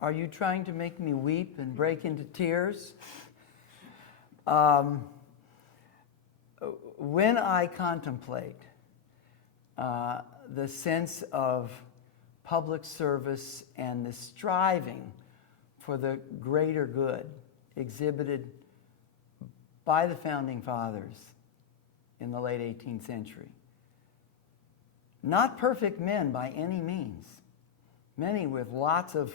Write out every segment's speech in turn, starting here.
Are you trying to make me weep and break into tears? When I contemplate the sense of public service and the striving for the greater good exhibited by the Founding Fathers in the late 18th century, not perfect men by any means, many with lots of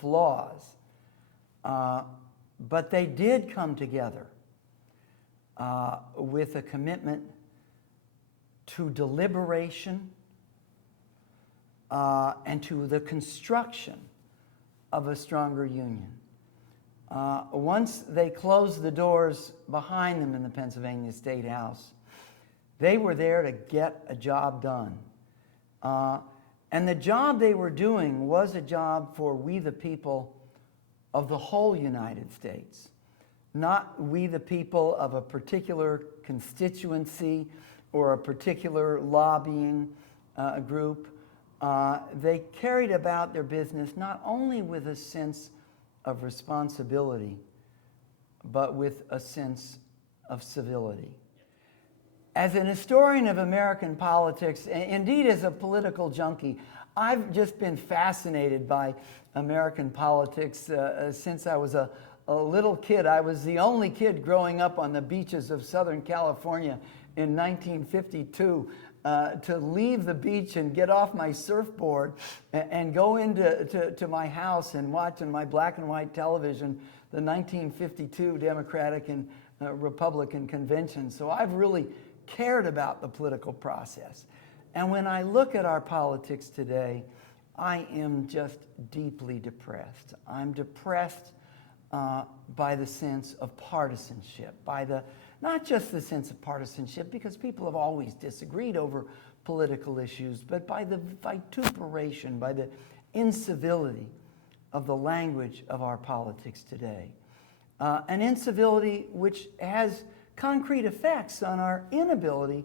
flaws, but they did come together with a commitment to deliberation and to the construction of a stronger union. Once they closed the doors behind them in the Pennsylvania State House, they were there to get a job done. And the job they were doing was a job for we the people of the whole United States, not we the people of a particular constituency or a particular lobbying group. They carried about their business not only with a sense of responsibility, but with a sense of civility. As an historian of American politics, indeed as a political junkie, I've just been fascinated by American politics since I was a little kid. I was the only kid growing up on the beaches of Southern California in 1952 to leave the beach and get off my surfboard and go into my house and watch on my black and white television the 1952 Democratic and Republican convention. So I've really cared about the political process. And when I look at our politics today, I am just deeply depressed. I'm depressed by the sense of partisanship, by not just the sense of partisanship, because people have always disagreed over political issues, but by the vituperation, by the incivility of the language of our politics today. An incivility which has concrete effects on our inability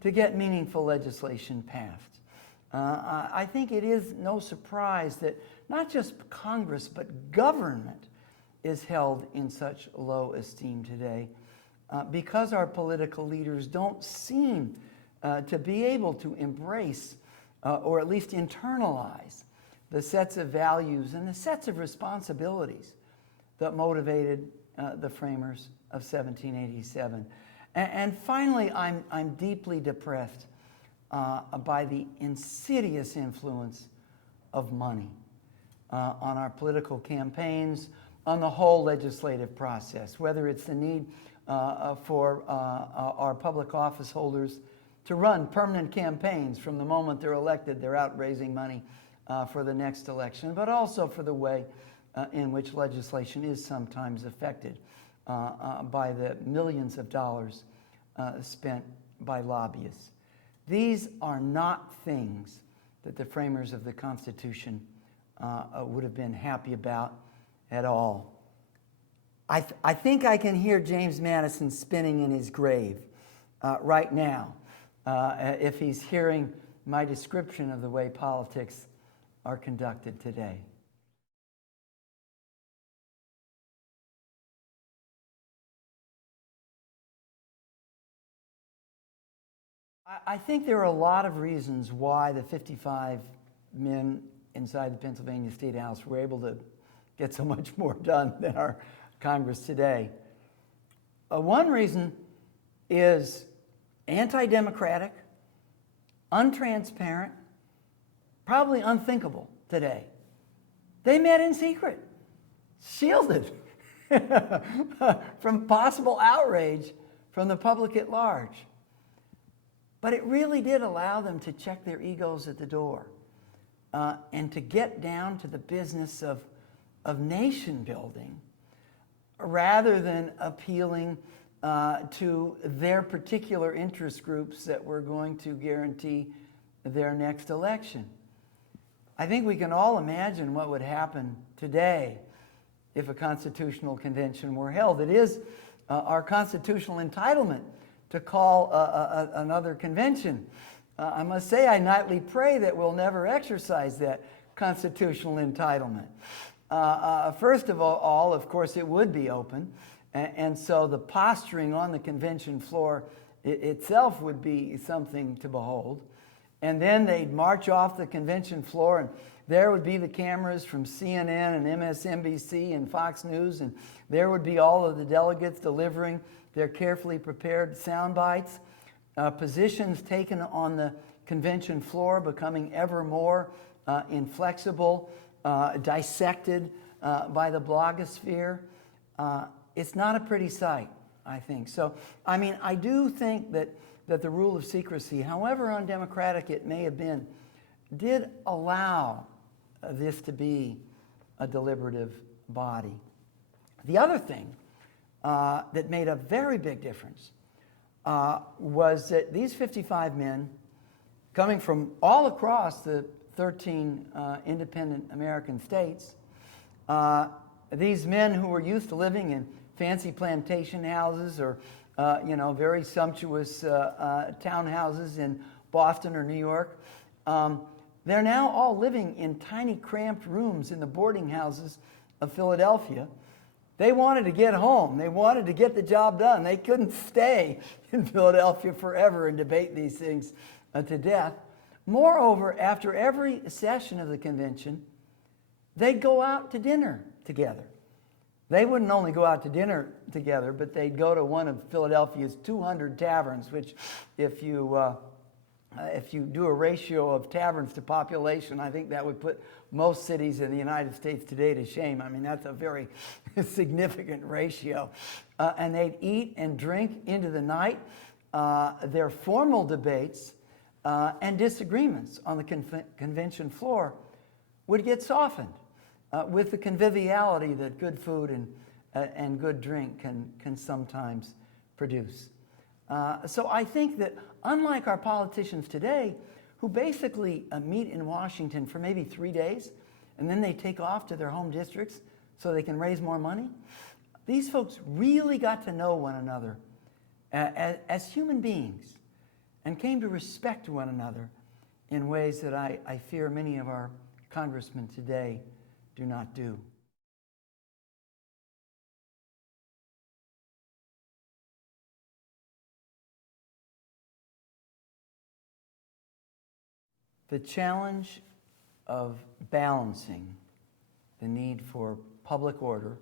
to get meaningful legislation passed. I think it is no surprise that not just Congress, but government is held in such low esteem today because our political leaders don't seem to be able to embrace or at least internalize the sets of values and the sets of responsibilities that motivated the framers of 1787. And finally, I'm deeply depressed by the insidious influence of money on our political campaigns, on the whole legislative process, whether it's the need for our public office holders to run permanent campaigns from the moment they're elected, they're out raising money for the next election, but also for the way in which legislation is sometimes affected by the millions of dollars spent by lobbyists. These are not things that the framers of the Constitution would have been happy about at all. I think I can hear James Madison spinning in his grave right now if he's hearing my description of the way politics are conducted today. I think there are a lot of reasons why the 55 men inside the Pennsylvania State House were able to get so much more done than our Congress today. One reason is anti-democratic, untransparent, probably unthinkable today. They met in secret, shielded from possible outrage from the public at large. But it really did allow them to check their egos at the door and to get down to the business of nation building rather than appealing to their particular interest groups that were going to guarantee their next election. I think we can all imagine what would happen today if a constitutional convention were held. It is our constitutional entitlement to call another convention. I must say I nightly pray that we'll never exercise that constitutional entitlement. First of all, of course, it would be open. And so the posturing on the convention floor itself would be something to behold. And then they'd march off the convention floor, and there would be the cameras from CNN and MSNBC and Fox News, and there would be all of the delegates delivering their carefully prepared sound bites. Positions taken on the convention floor becoming ever more inflexible, dissected by the blogosphere. It's not a pretty sight, I think. So, I mean, I do think that the rule of secrecy, however undemocratic it may have been, did allow this to be a deliberative body. The other thing that made a very big difference was that these 55 men, coming from all across the 13 independent American states, these men who were used to living in fancy plantation houses or very sumptuous townhouses in Boston or New York, they're now all living in tiny cramped rooms in the boarding houses of Philadelphia. They wanted to get home. They wanted to get the job done. They couldn't stay in Philadelphia forever and debate these things to death. Moreover, after every session of the convention, they'd go out to dinner together. They wouldn't only go out to dinner together, but they'd go to one of Philadelphia's 200 taverns, which if you do a ratio of taverns to population, I think that would put most cities in the United States today to shame. I mean, that's a very significant ratio. And they'd eat and drink into the night. Their formal debates and disagreements on the convention floor would get softened with the conviviality that good food and good drink can sometimes produce. So I think that unlike our politicians today, who basically meet in Washington for maybe 3 days, and then they take off to their home districts so they can raise more money, these folks really got to know one another as human beings and came to respect one another in ways that I fear many of our congressmen today do not do. The challenge of balancing the need for public order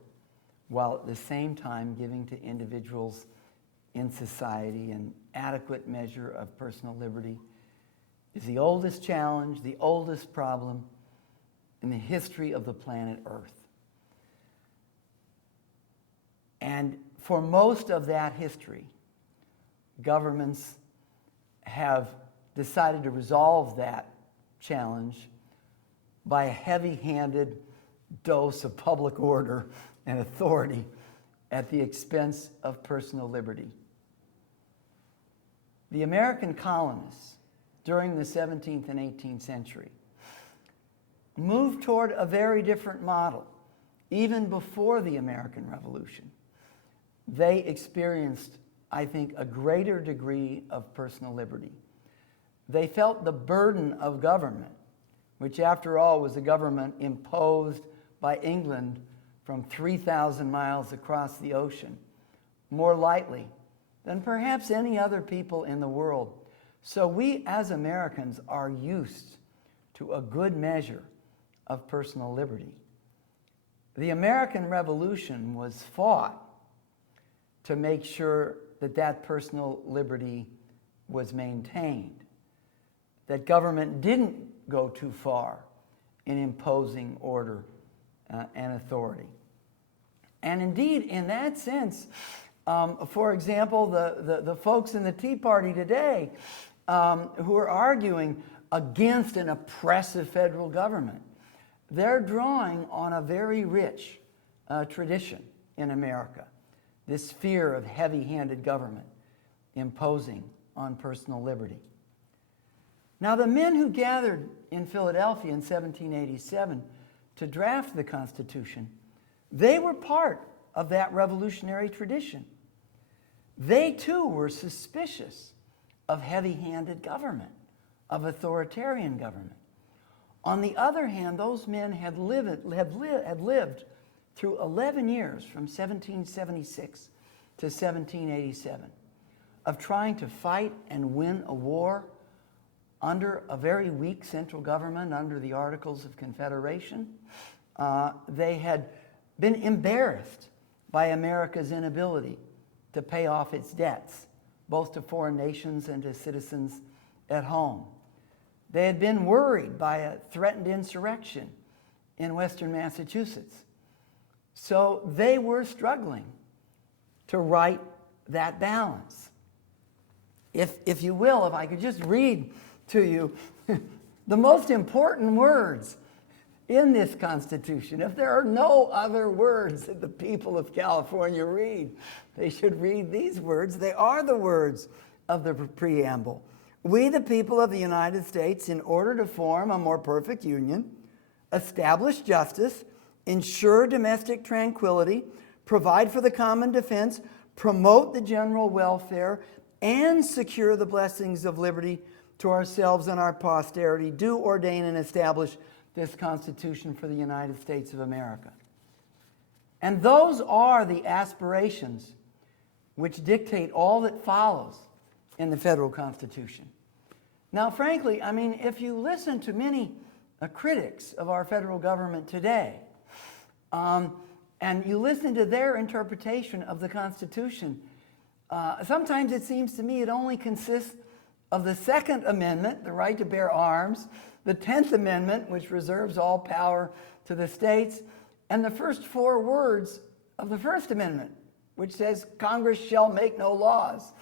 while at the same time giving to individuals in society an adequate measure of personal liberty is the oldest challenge, the oldest problem in the history of the planet Earth. And for most of that history, governments have decided to resolve that challenge by a heavy-handed dose of public order and authority at the expense of personal liberty. The American colonists during the 17th and 18th century moved toward a very different model. Even before the American Revolution, they experienced, I think, a greater degree of personal liberty. They felt the burden of government, which after all was a government imposed by England from 3,000 miles across the ocean, more lightly than perhaps any other people in the world. So we as Americans are used to a good measure of personal liberty. The American Revolution was fought to make sure that that personal liberty was maintained, that government didn't go too far in imposing order and authority. And indeed, in that sense, for example, the folks in the Tea Party today who are arguing against an oppressive federal government, they're drawing on a very rich tradition in America, this fear of heavy-handed government imposing on personal liberty. Now, the men who gathered in Philadelphia in 1787 to draft the Constitution, they were part of that revolutionary tradition. They too were suspicious of heavy-handed government, of authoritarian government. On the other hand, those men had lived through 11 years from 1776 to 1787 of trying to fight and win a war under a very weak central government, under the Articles of Confederation. They had been embarrassed by America's inability to pay off its debts, both to foreign nations and to citizens at home. They had been worried by a threatened insurrection in Western Massachusetts. So they were struggling to right that balance. If you will, if I could just read to you the most important words in this Constitution. If there are no other words that the people of California read, they should read these words. They are the words of the preamble. We, the people of the United States, in order to form a more perfect union, establish justice, ensure domestic tranquility, provide for the common defense, promote the general welfare, and secure the blessings of liberty to ourselves and our posterity, do ordain and establish this Constitution for the United States of America. And those are the aspirations which dictate all that follows in the federal Constitution. Now, frankly, I mean, if you listen to many critics of our federal government today, and you listen to their interpretation of the Constitution, sometimes it seems to me it only consists of the Second Amendment, the right to bear arms, the 10th Amendment, which reserves all power to the states, and the first 4 words of the First Amendment, which says Congress shall make no laws.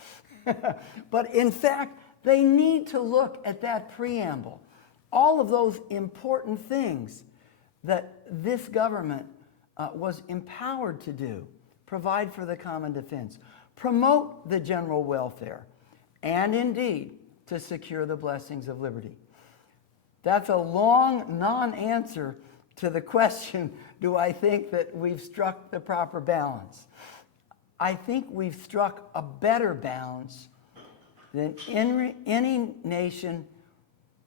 But in fact, they need to look at that preamble, all of those important things that this government was empowered to do: provide for the common defense, promote the general welfare, and indeed to secure the blessings of liberty. That's a long non-answer to the question, do I think that we've struck the proper balance? I think we've struck a better balance than any nation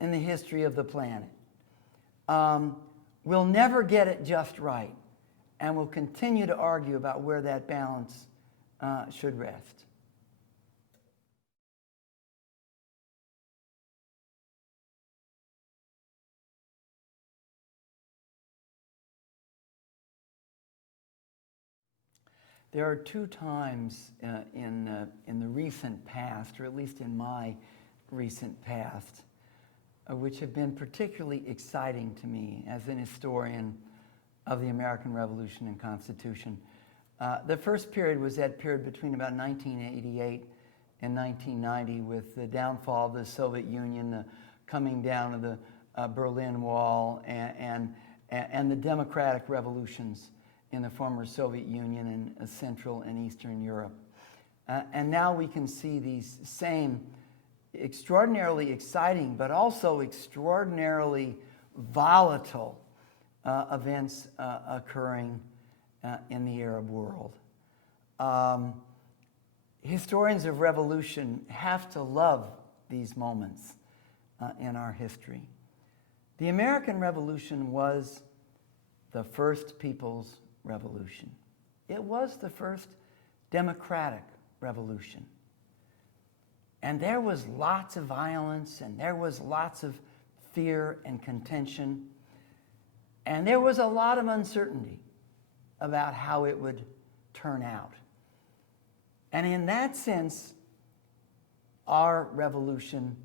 in the history of the planet. We'll never get it just right, and we'll continue to argue about where that balance should rest. There are 2 times in the recent past, or at least in my recent past, which have been particularly exciting to me as an historian of the American Revolution and Constitution. The first period was that period between about 1988 and 1990, with the downfall of the Soviet Union, the coming down of the Berlin Wall, and the democratic revolutions in the former Soviet Union and Central and Eastern Europe. And now we can see these same extraordinarily exciting, but also extraordinarily volatile events occurring in the Arab world. Historians of revolution have to love these moments in our history. The American Revolution was the first people's revolution. It was the first democratic revolution. And there was lots of violence, and there was lots of fear and contention, and there was a lot of uncertainty about how it would turn out. And in that sense, our revolution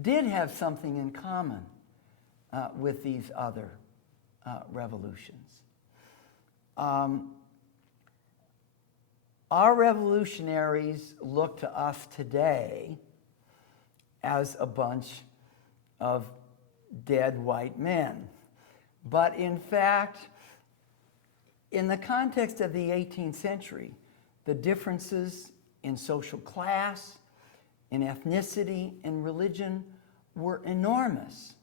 did have something in common with these other revolutions. Our revolutionaries look to us today as a bunch of dead white men. But in fact, in the context of the 18th century, the differences in social class, in ethnicity, in religion were enormous.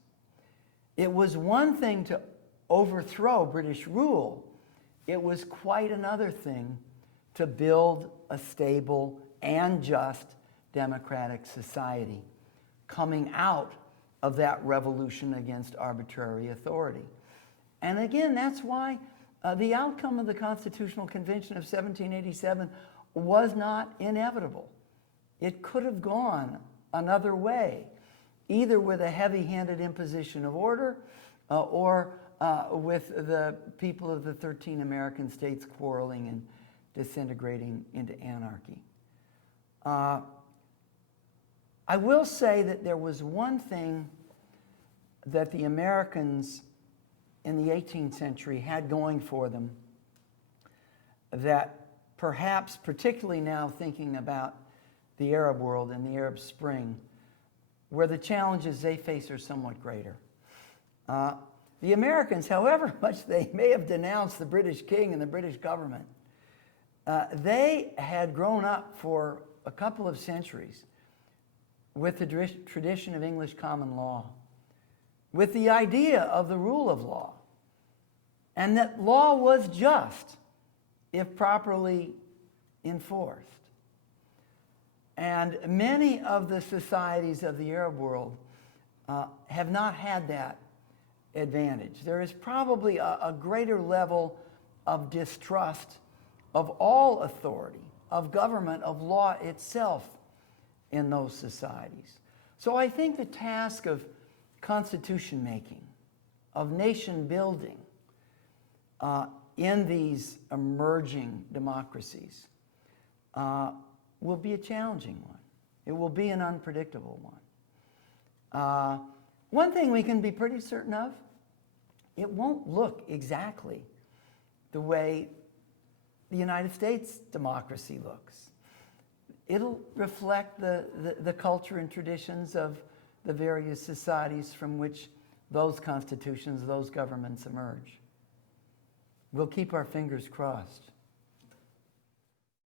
It was one thing to overthrow British rule. It was quite another thing to build a stable and just democratic society coming out of that revolution against arbitrary authority. And again, that's why the outcome of the Constitutional Convention of 1787 was not inevitable. It could have gone another way, either with a heavy-handed imposition of order or with the people of the 13 American states quarreling and disintegrating into anarchy. I will say that there was one thing that the Americans in the 18th century had going for them that perhaps, particularly now thinking about the Arab world and the Arab Spring, where the challenges they face are somewhat greater. The Americans, however much they may have denounced the British king and the British government, they had grown up for a couple of centuries with the tradition of English common law, with the idea of the rule of law, and that law was just if properly enforced. And many of the societies of the Arab world have not had that advantage. There is probably a greater level of distrust of all authority, of government, of law itself in those societies. So I think the task of constitution making, of nation building in these emerging democracies will be a challenging one. It will be an unpredictable one. One thing we can be pretty certain of, it won't look exactly the way the United States democracy looks. It'll reflect the culture and traditions of the various societies from which those constitutions, those governments emerge. We'll keep our fingers crossed.